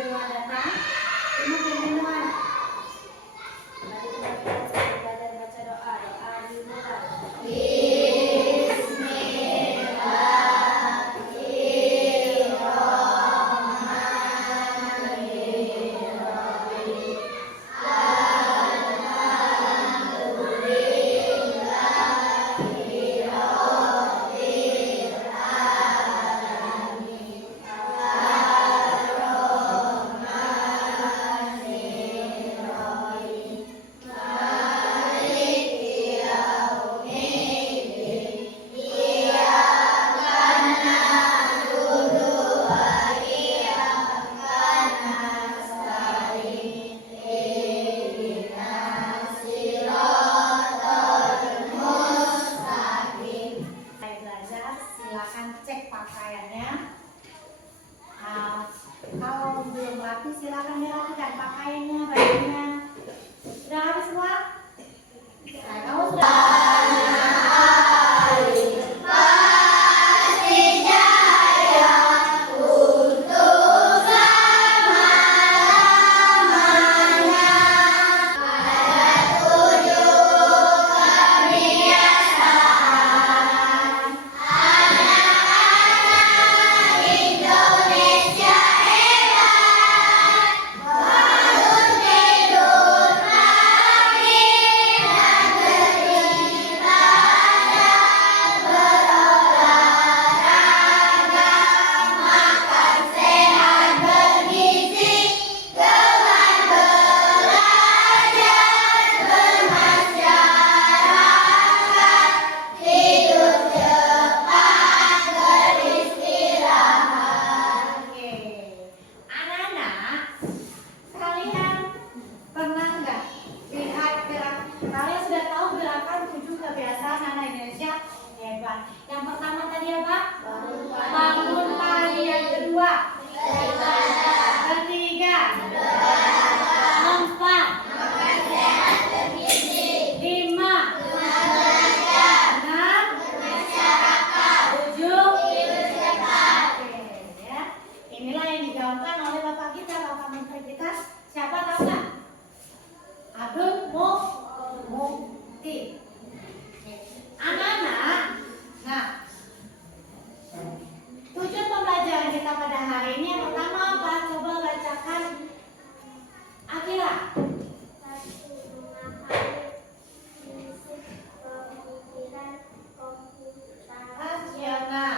duluan datang, Ibu pimpin duluan. Mari kita belajar baca doa. Doa dimulai. Silakan cek pakaiannya. Kalau belum rapi silakan dirapikan pakaiannya, bajunya. Sudah habis semua? Nah, kamu sudah. Yang pertama tadi apa? Bangun pagi. Yang kedua? Ketiga? Empat? Lima? Enam? Tujuh? Ya. Inilah yang digaungkan oleh Bapak kita, Bapak Menteri kita. Siapa tahu nggak? Agung Mukti. Anak-anak, nah, tujuan pembelajaran kita pada hari ini yang pertama apa? Coba bacakan Akila. Asiana.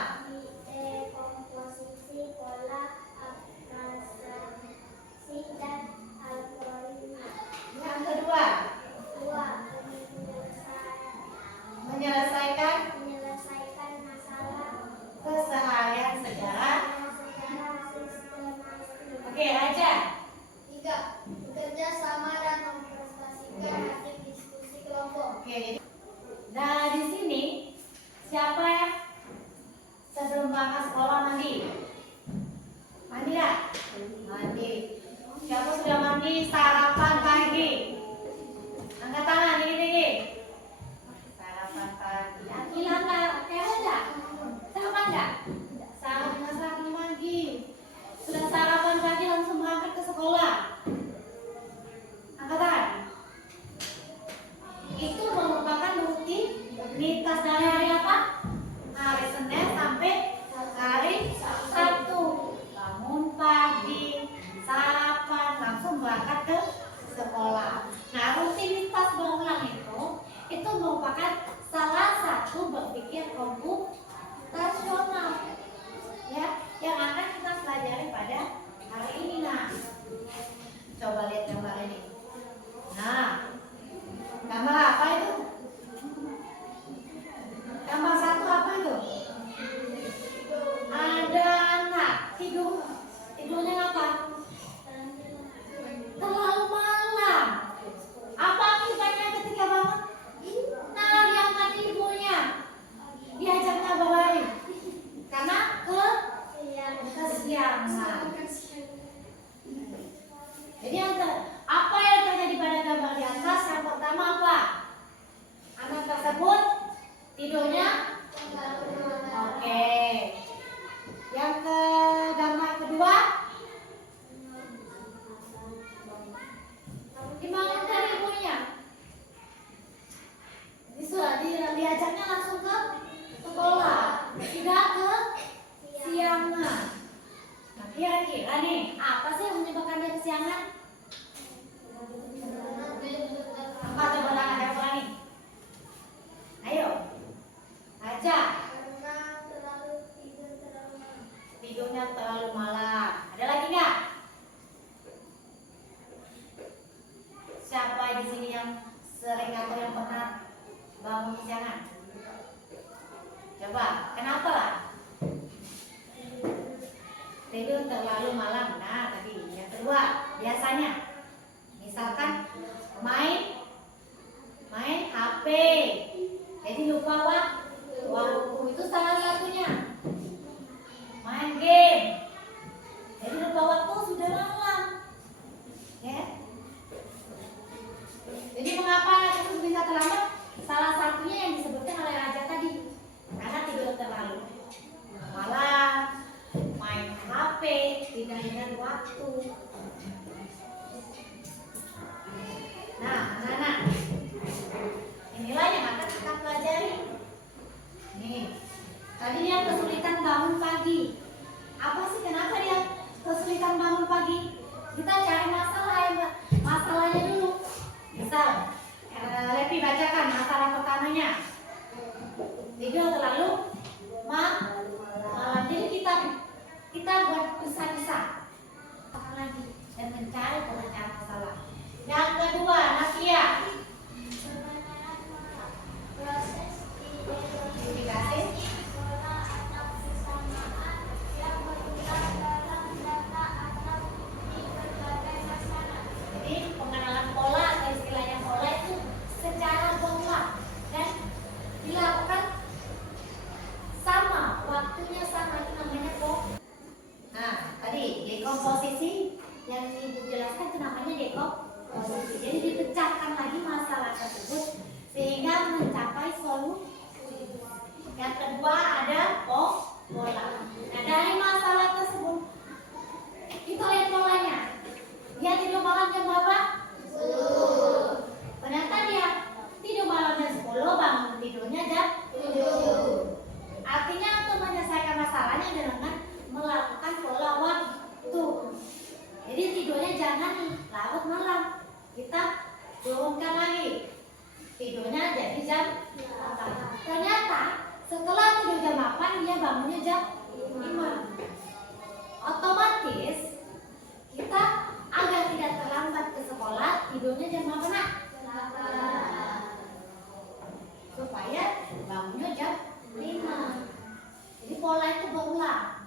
Komposisi pola abstraksi dan algoritma. Yang kedua, menyelesaikan masalah keseharian secara sistematis. Oke, aja. 3. Bekerja sama dan mempresentasikan hasil diskusi kelompok. Oke, nah di sini siapa ya sebelum berangkat sekolah mandi? Mandi nggak? Mandi. Siapa sudah mandi sarapan pagi? Angkat tangan tinggi-tinggi. Sarapan pagi. Akila nggak? Kayaknya nggak? Sarapan nggak? Sarapan pagi. Sudah sarapan pagi langsung berangkat ke sekolah. Angkat tangan. Itu merupakan rutinitas dari hari apa? Hari Senin sampai hari Sabtu. Bangun pagi, sarapan, langsung berangkat ke sekolah. Nah, rutinitas berulang itu merupakan salah satu berpikir komputasional, ya, yang akan kita pelajari pada hari ini. Nah, coba lihat gambar ini. Nah, gambar apa itu? Gambar satu apa itu? Ada anak tidurnya apa? Terlalu malam. Apa akibatnya ketika bangun? Nah, diangkat ibunya, diajak berlari karena kesiangan. Jadi apa yang terjadi pada gambar di atas? Yang pertama apa? Anak tersebut tidurnya? Oke. Yang ke gambar kedua? Baiklah nih, apa sih yang menyebabkan dia kesiangan? Apa coba tangan ada apa nih? Ayo, aja. Karena terlalu tidur terlalu malam. Tidurnya terlalu malam. Ada lagi nggak? Siapa di sini yang sering atau yang pernah bangun kesiangan? Coba, kenapa lah? Tidur terlalu malam. Nah, tadi yang kedua, biasanya misalkan main HP, jadi lupa waktu, itu salah satunya. Main game, jadi lupa waktu sudah malam, ya. Jadi mengapa anak itu bisa terlambat? Salah satunya yang disebutkan oleh Raja tadi, karena tidur terlalu malam, main HP, tidak ingat waktu. Nah, anak-anak, inilah yang akan kita pelajari. Nih, tadi dia kesulitan bangun pagi. Apa sih kenapa dia kesulitan bangun pagi? Kita cari masalahnya dulu. Misal, Lepi bacakan masalah pertamanya. Tidur terlalu malam. Jadi kita buat pisah-pisah lagi dan mencari pemecahan masalah. Yang kedua, Nasia. Proses Identifikasi. pola atau kesamaan yang berulang dalam data atau di berbagai masalah. Jadi pengenalan pola atau istilahnya pola itu secara berulang dan dilakukan sama, waktunya sama, itu namanya pola. Nah, tadi dekomposisi yang Ibu jelaskan itu namanya dekomposisi. Jadi dipecahkan lagi masalah tersebut sehingga mencapai solusi. Yang kedua ada pola. Nah, dari masalah tersebut kita lihat polanya. Dia tidur malam jam berapa? 10. Ternyata dia tidur malam jam 10, bangun tidurnya jam 7. Artinya untuk menyelesaikan masalahnya dengan melakukan pola waktu. Jadi tidurnya jangan larut malam. Kita turunkan lagi. Tidurnya jadi jam 8. Ternyata setelah tidur jam 8 dia bangunnya jam 5. Otomatis kita agar tidak terlambat ke sekolah tidurnya jam berapa nak? 8. Supaya bangunnya jam 5. Jadi pola itu berulang.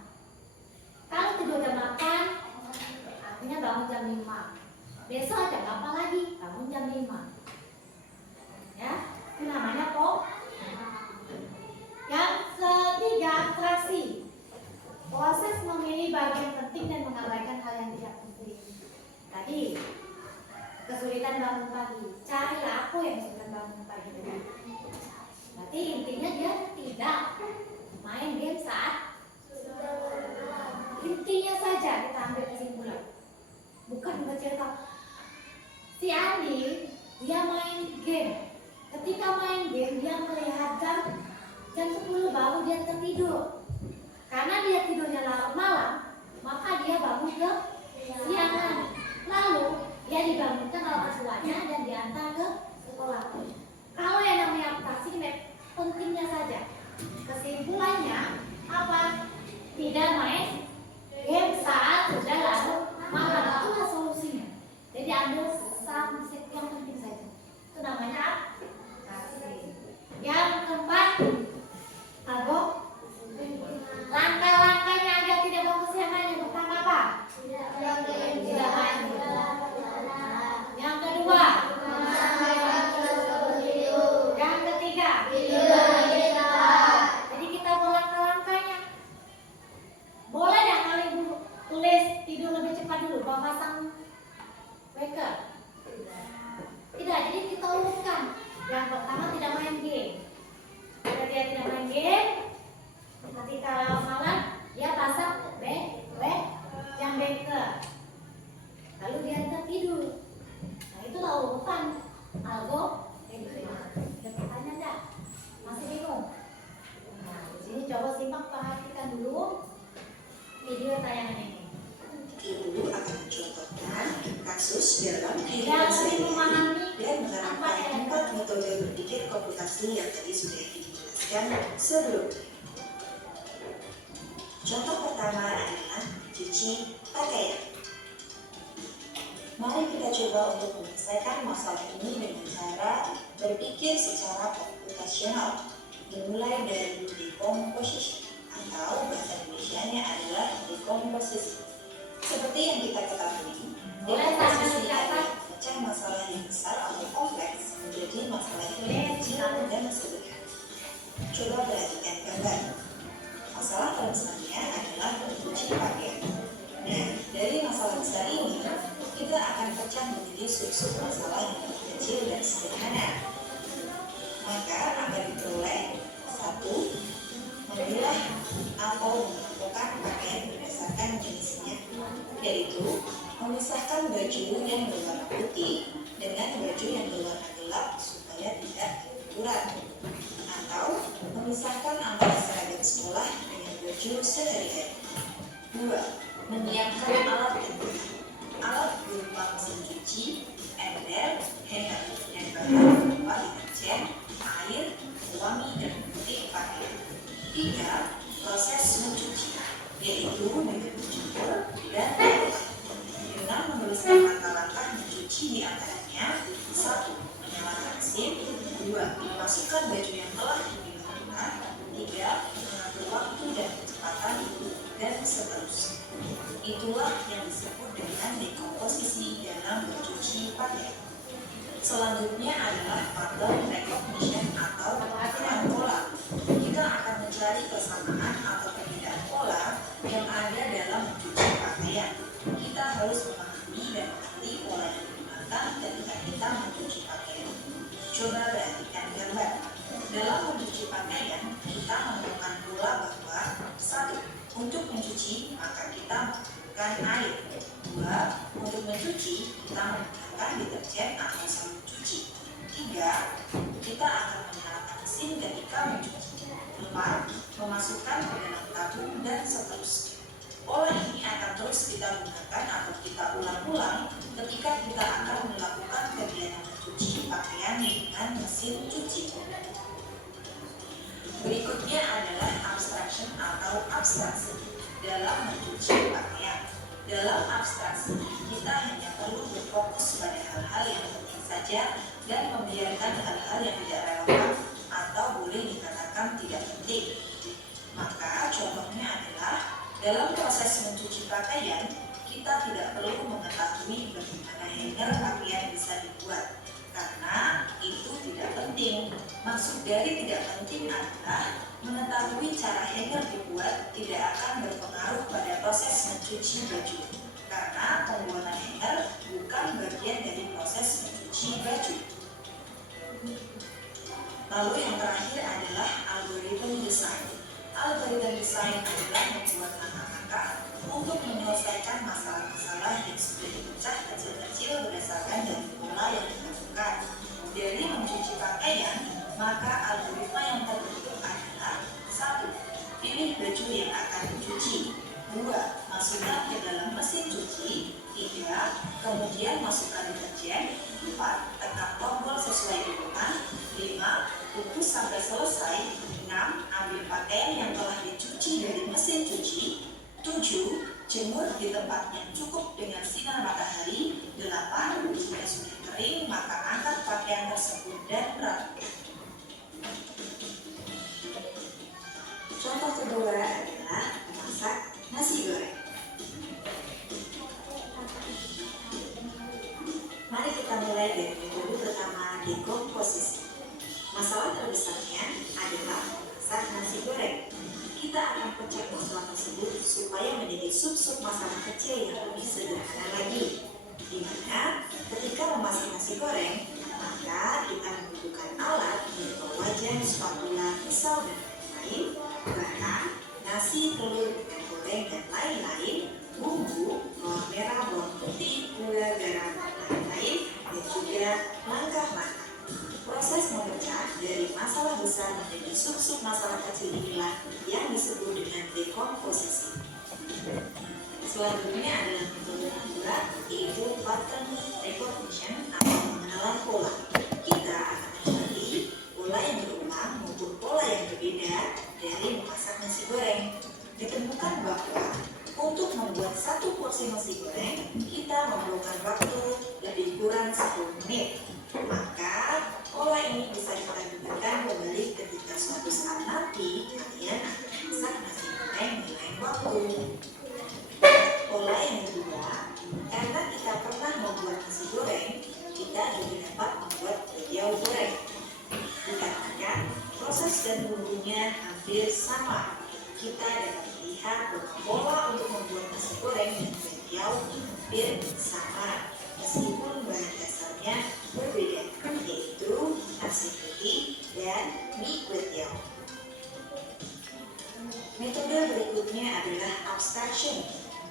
Kalau tidur jam 8 artinya bangun jam 5. Besok jam 8 lagi bangun jam 5. Ya, itu namanya pola. Yang ketiga, atraksi. Proses memilih bagian penting dan mengabaikan hal yang tidak penting. Tadi kesulitan bangun pagi. Carilah aku yang kesulitan bangun pagi. Berarti intinya dia tidak main game saat intinya saja kita ambil kesimpulan. Bukan bercerita. Si Andi dia main game. Ketika main game dia melihat jam 10 baru dia tertidur. Karena dia tidurnya larut malam, maka dia bangun ke siangan. Lalu dia dibangunkan oleh orang tuanya dan diantar ke sekolah. Kalau yang namanya atraksi pentingnya saja. Kesimpulannya apa? Tidak main game saat sudah larut malam. Itulah solusinya. Jadi ambil sampai yang penting saja. Itu namanya atraksi. Yang keempat, langkah-langkahnya agar tidak bangun kesiangan. Yang pertama apa? Tidak main. Yang kedua, yang ketiga, jadi kita mau langkah-langkahnya. Boleh nggak kalau ibu tulis tidur lebih cepat dulu, bawa pasang waker? Tidak, jadi kita urutkan. Yang pertama tidak main game. Jika dia tidak main game, nanti kalau malam dia pasang jam beker. Lalu dia tidur. Nah itulah urutan algo. Ada pertanyaan enggak? Masih bingung? Nah di sini coba simak, perhatikan dulu video tayangan ini. terus dalam yang kehidupan lebih sehari-hari memahami dan menerapkan 4 metode berpikir komputasi yang tadi sudah dijelaskan sebelumnya. Contoh pertama adalah cuci pakaian. Mari kita coba untuk menyelesaikan masalah ini dengan cara berpikir secara komputasional, dimulai dari decomposition atau bahasa Indonesianya adalah dekomposisi. Seperti yang kita ketahui, dekomposisi adalah memecah masalah yang besar atau kompleks menjadi masalah yang kecil dan sederhana. Coba perhatikan gambar. Masalah terbesarnya adalah mencuci pakaian. Nah, dari masalah besar ini, kita akan pecah menjadi sub-sub masalah yang lebih kecil dan sederhana. Maka akan diperoleh 1. Memilah atau menentukan pakaian berdasarkan jenisnya, yaitu memisahkan baju yang berwarna putih dengan baju yang berwarna gelap supaya tidak benturan, atau memisahkan antara seragam sekolah dengan baju sehari-hari. 2. Menyiapkan alat tentukan. Alat berupa mesin cuci, ember, hanger, dan bahan berupa deterjen, air, pewangi, dan putih pakaian. 3. Proses mencuci, yaitu dengan menjemur dan mengolah. Dengan menuliskan langkah-langkah mencuci di antaranya: 1. Menyalakan mesin. 2. Memasukkan baju yang telah digunakan. 3. Mengatur waktu dan kecepatan, dan seterusnya. Itulah yang disebut dengan dekomposisi dalam mencuci pakaian. Selanjutnya adalah pattern recognition atau pengenaan pola. Kita akan mencari kesamaan atau perbedaan pola yang ada dalam mencuci pakaian. Kita harus memahami dan mengerti pola yang digunakan ketika kita mencuci pakaian. Coba perhatikan gambar. Dalam mencuci pakaian, kita menemukan pola bahwa 1. Untuk mencuci, maka kita menggunakan air. 2. Untuk mencuci, kita menggunakan deterjen atau sabun cuci. 3. Kita akan menyalakan mesin ketika mencuci. 4. Memasukkan ke dalam tabung, dan seterusnya. Pola ini akan terus kita gunakan atau kita ulang-ulang ketika kita akan melakukan kegiatan mencuci pakaian dengan mesin cuci. Berikutnya adalah abstraction atau abstraksi dalam mencuci pakaian. Dalam abstraksi, kita hanya perlu berfokus pada hal-hal yang penting saja dan membiarkan hal-hal yang tidak relevan atau boleh dikatakan tidak penting. Maka contohnya adalah dalam proses mencuci pakaian, kita tidak perlu mengetahui bagaimana hanger pakaian bisa dibuat, karena itu tidak penting. Maksud dari tidak penting adalah mengetahui cara hanger dibuat tidak akan berpengaruh pada proses mencuci baju, karena pembuatan hanger bukan bagian dari proses mencuci baju. Lalu yang terakhir adalah algorithm design. Algorithm design adalah membuat langkah-langkah untuk menyelesaikan masalah-masalah yang sudah dipecah kecil-kecil berdasarkan dari pola yang dilakukan. Dari mencuci pakaian, maka algoritma yang terbentuk adalah: 1. Pilih baju yang akan dicuci. 2. Masukkan ke dalam mesin cuci. 3. Kemudian masukkan deterjen. 4. Tekan tombol sesuai urutan. 5. Kukus sampai selesai. 6. Ambil pakaian yang telah dicuci dari mesin cuci. 7. Jemur di tempat yang cukup dengan sinar matahari. 8. Jika sudah kering, maka angkat pakaian tersebut dan rapikan. Contoh kedua adalah memasak nasi goreng. Mari kita mulai dari metode pertama, dekomposisi. Masalah terbesarnya adalah memasak nasi goreng. Kita akan pecah masalah tersebut supaya menjadi sub-sub masalah kecil yang lebih sederhana lagi. Di mana ketika memasak nasi goreng, maka kita membutuhkan alat berupa wajan, spatula, pisau, dan lain-lain, bahan, nasi, telur, ikan goreng, dan lain-lain, bumbu, bawang merah, bawang putih, gula, garam, dan lain-lain, dan juga langkah-langkah. Proses memecah dari masalah besar menjadi sub-sub masalah kecil inilah yang disebut dengan dekomposisi. Selanjutnya adalah metode kedua, yaitu pattern bahwa untuk membuat satu porsi nasi goreng, kita memerlukan waktu lebih kurang 10 menit. Maka, pola ini bisa kita gunakan kembali ketika suatu saat nanti kalian akan masak nasi goreng di lain waktu. Pola yang kedua, karena kita pernah membuat nasi goreng, kita juga dapat membuat beliau goreng. Dikarenakan proses dan bumbunya hampir sama, kita dapat melihat bahwa pola untuk membuat nasi goreng dan beliau hampir sama, meskipun bahan dasarnya berbeda, yaitu nasi putih dan mie kuetiau. Metode berikutnya adalah abstraction.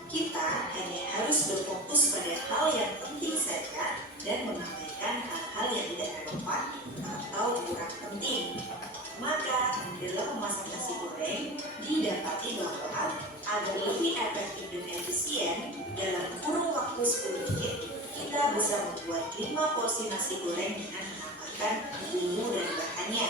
Kita hanya harus berfokus pada hal yang penting saja dan mengabaikan hal-hal yang tidak relevan atau kurang penting. Maka, dalam memasak nasi goreng, didapati bahwa agar lebih efektif dan efisien, dalam kurun waktu 10 menit, kita bisa membuat 5 porsi nasi goreng dengan menambahkan bumbu dan bahannya.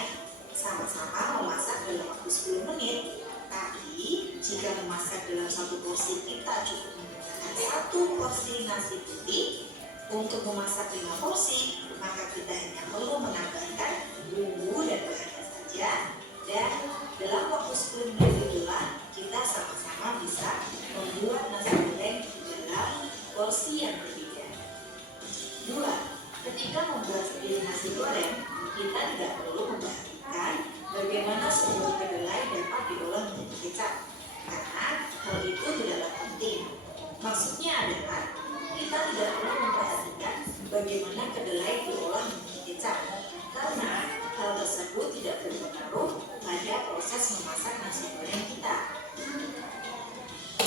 Sama-sama memasak dalam waktu 10 menit. Tapi, jika memasak dalam satu porsi kita cukup menggunakan 1 porsi nasi putih, untuk memasak 5 porsi, maka kita hanya perlu menambahkan bumbu dan bahannya saja. Dan dalam waktu 10 menit itulah kita sama-sama bisa membuat nasi goreng dalam porsi yang berbeda. 2. Ketika membuat sepiring nasi goreng, kita tidak perlu memperhatikan bagaimana seluruh kedelai dapat diolah menjadi kecap, karena hal itu tidaklah penting. Maksudnya adalah kita tidak perlu memperhatikan bagaimana kedelai diolah menjadi kecap, karena hal tersebut tidak berpengaruh pada proses memasak nasi goreng kita.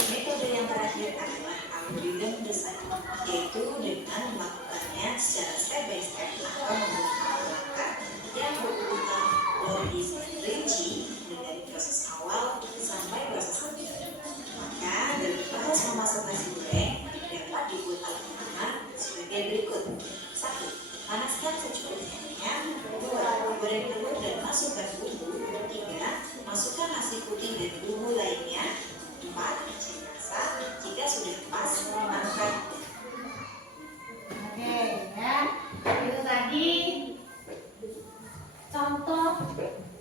Metode yang terakhir adalah algoritma desain, yaitu dengan melakukannya secara step by step atau menggunakan langkah yang berurutan rinci dari proses awal sampai proses akhir. Maka dalam proses memasak nasi goreng dapat dibuat algoritma sebagai berikut. 1. Panaskan secukupnya minyak. 2. Goreng telur dan masukkan bumbu. 3. Masukkan nasi putih dan bumbu lainnya. 4. Cek rasa. Jika sudah pas, angkat. Oke, ya. Itu tadi contoh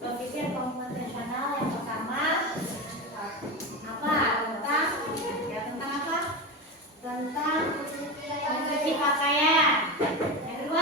berpikir konvensional yang pertama apa? Tentang apa? Tentang mencuci pakaian. Yang kedua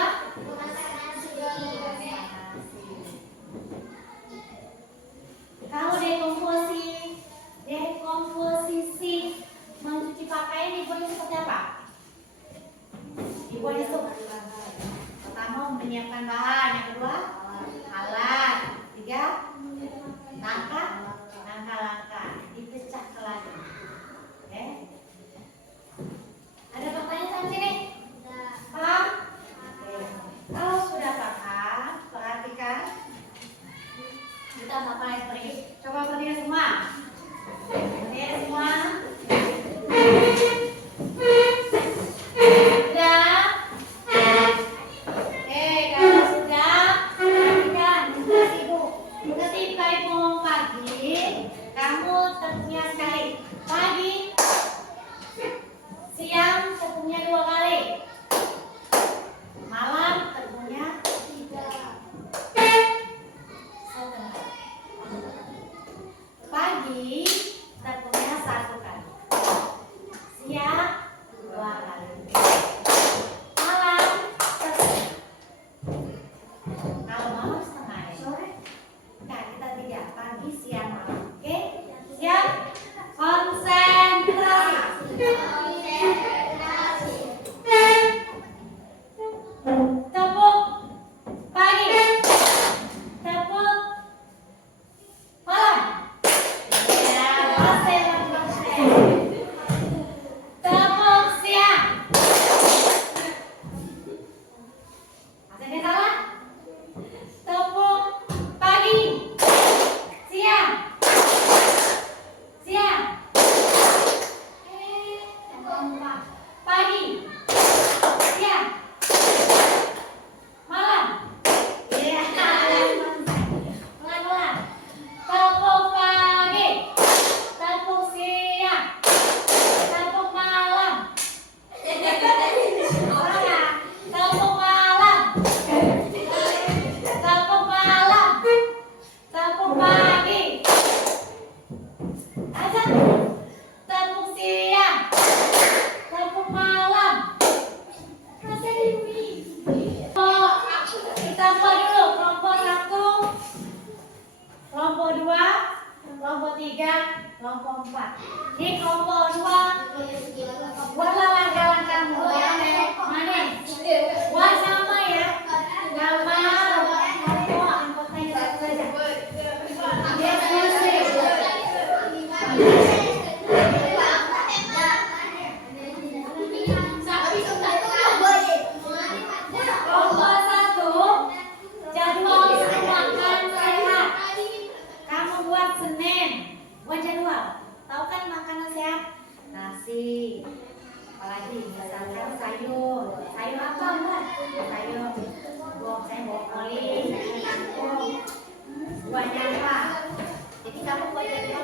Di kelompok 2 buatlah langkah-langkahmu ya. Mana? Buat sama ya. Nama kelompok anggota yang satu saja. Diskusi. Kelompok 1 jadwal makan sehat. Kamu buat Senin. Buat jadwal. Tahu kan makanan sehat? Nasi. Apalagi misalkan sayur. Sayur apa buat? Sayur. Saya brokoli, kangkung. Buahnya apa? Jadi kamu buat jadwal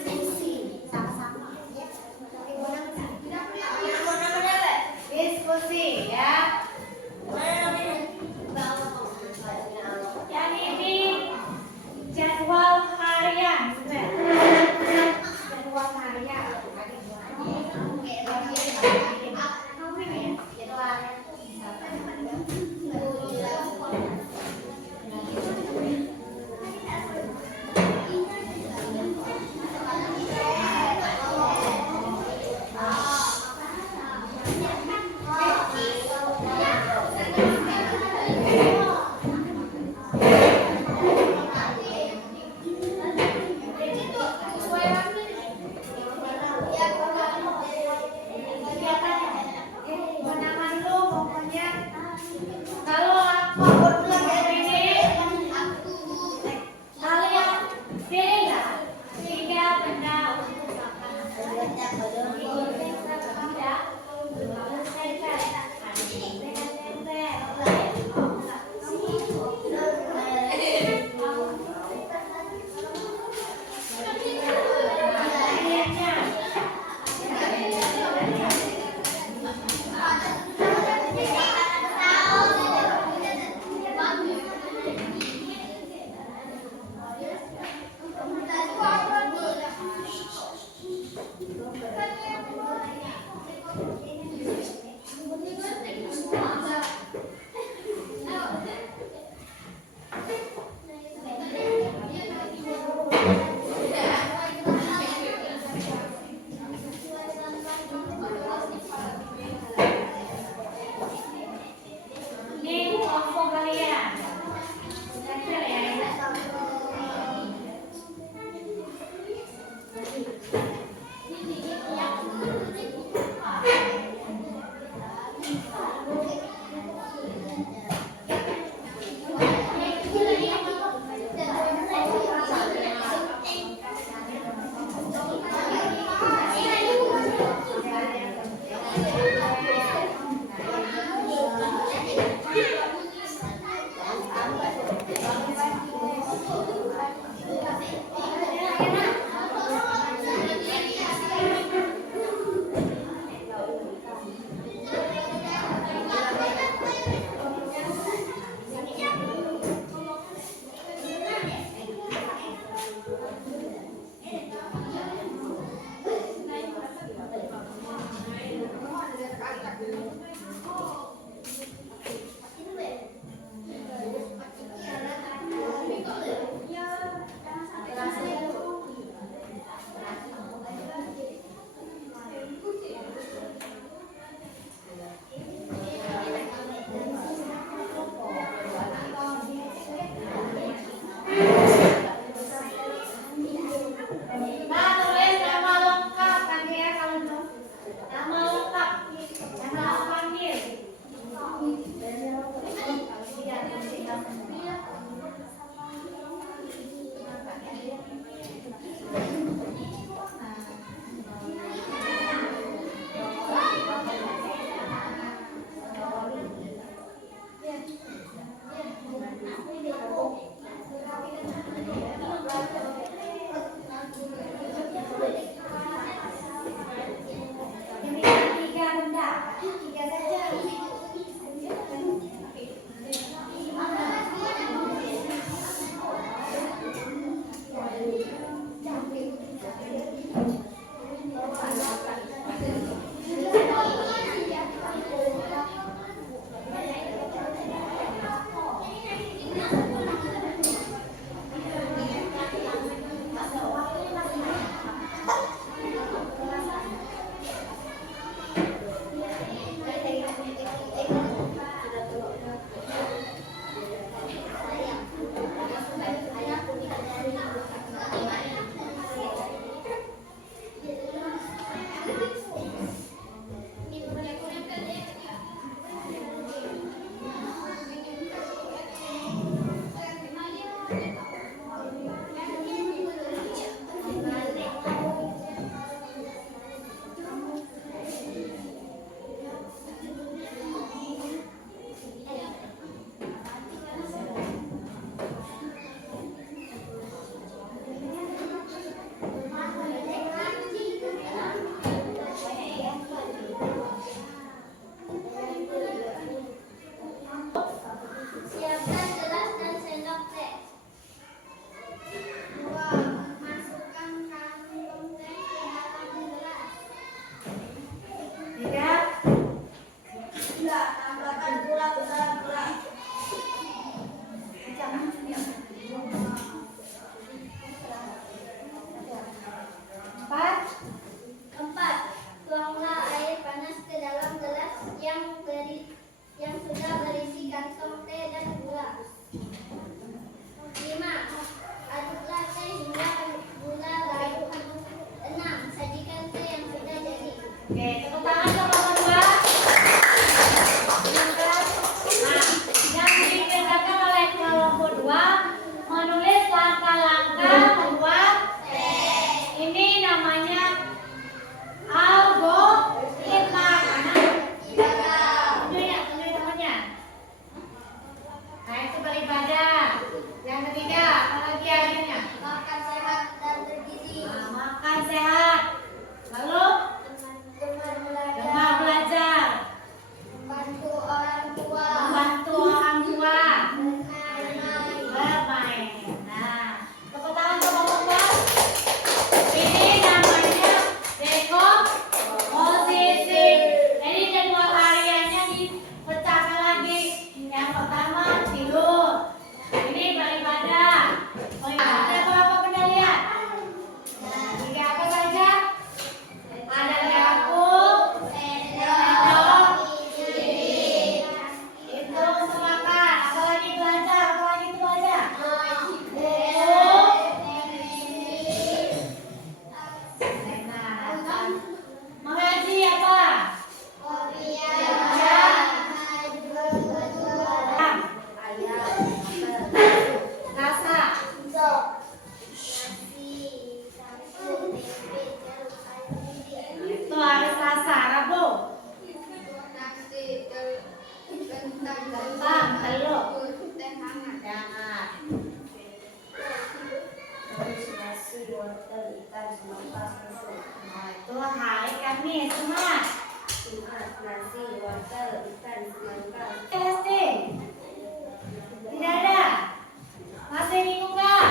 diskusi sama-sama. Diskusi ya. Yang ini jadwal harian. Jadwal harian. Oke, tepuk tangan sama kedua. Nah, yang dikerjakan oleh kelompok 2 menulis langkah-langkah membuat ini namanya algoritma. Tunjukin temannya. Nah, itu beribadah. Yang ketiga, apa lagi artinya? Makan sehat dan bergizi. Nah, makan sehat. Lalu Gemar belajar. gemar belajar, Membantu orang tua. membantu orang tua, Bermain. bermain. Nah, tepuk tangan sama kelompok. Ini namanya dekomposisi. Jadi jadwal hariannya dipecahkan lagi. Yang pertama tidur. Ini beribadah. Ada berapa pendalian? Tiga apa saja? Ada dapur, sendok, itu untuk makan. Apa lagi belajar? Apa lagi itu belajar? Buku. Nah, mengaji apa? Rasa. Itu harus rasa. Rabu. Kentang, telur. Jangan. Nah, itu hari Kamis, Jumat. Testing. Tidak ada. Masih bingung nggak?